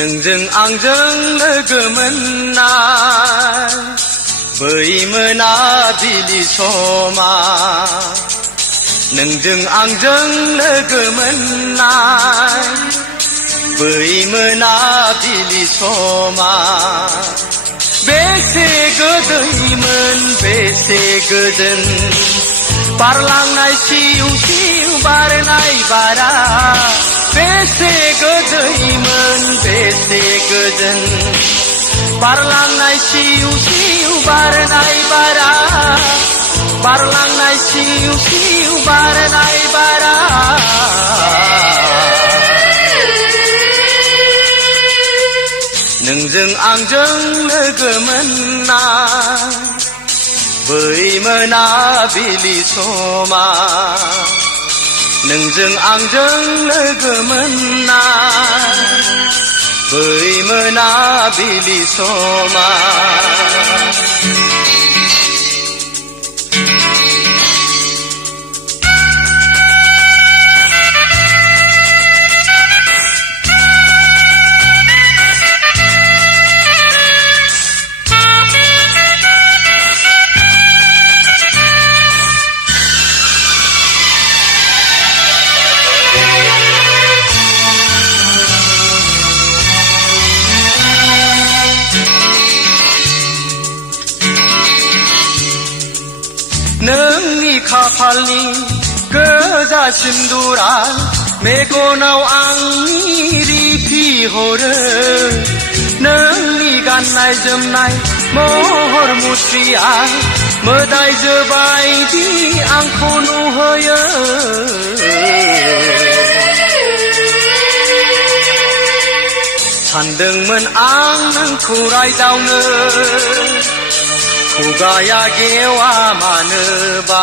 नोंजों आंजों लोगो मोननाय बै मोनाबिलि समा नोंजों आंजों लोगो मोननाय बै मोनाबिलि समा बेसे गोदैमोन बेसे गोजोन बारलांनाय सिउ सिउ बारनाय बारा बेसे गोदैमोन बेसे गोजोन बारलांनाय सिउ सिउ बारनाय बारा बारलांनाय सिउ सिउ बारनाय बारा नोंजों आंजों लोगो मोननाय बै मोनाबिलि समा नोंजों आंजों लोगो मोननाय बै मोनाबिलि समा नोंनि खाफालनि गोजा सिन्दुरा मेगनाव आंनि रिफिहरो नोंनि गाननाय जोमनाय महर मुस्रिया मोदायजो बायदि आंखौ नुहोयो सानदोंमोन आं नोंखौ रायदावनो खुगाया गेवा मानोबा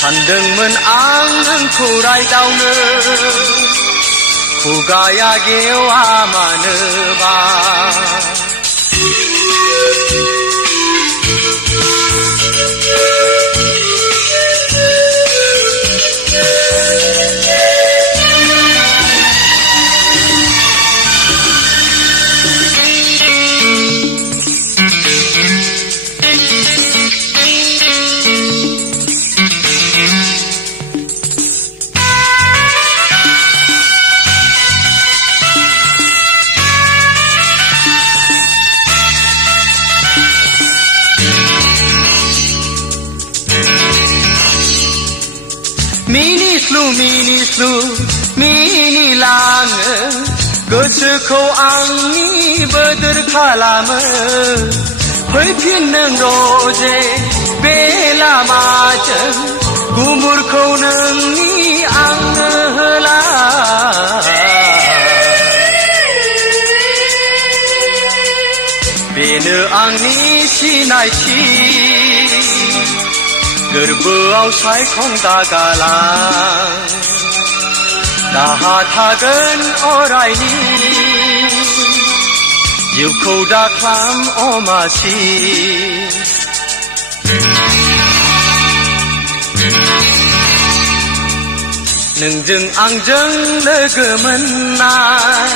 सानदोंमोन आं नोंखौ रायदावनो खुगाया गेवा मानोबा मिनिस्लु मिनिलाङो गोसोखौ आंनि बोदोर खालामो फैफिन नों रजे बे लामाजों गुमुरखौ नोंनि आंनो होला बेनो आंनि सिनायथि गोरबोआव सायखं दागालां दाहा थागोन अरायनि जिउखौ दाख्लाम अमासि नोंजों आंजों लोगो मोननाय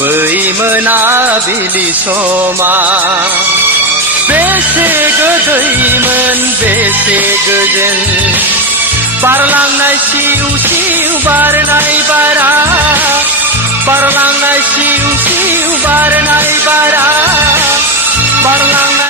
बै मोनाबिलि समा बेसे गोदैमोन बेसे गोजोन बारलांनाय सिउ सिउ बारनाय बारा बारलांनाय सिउ सिउ बारनाय बारा बारलांनाय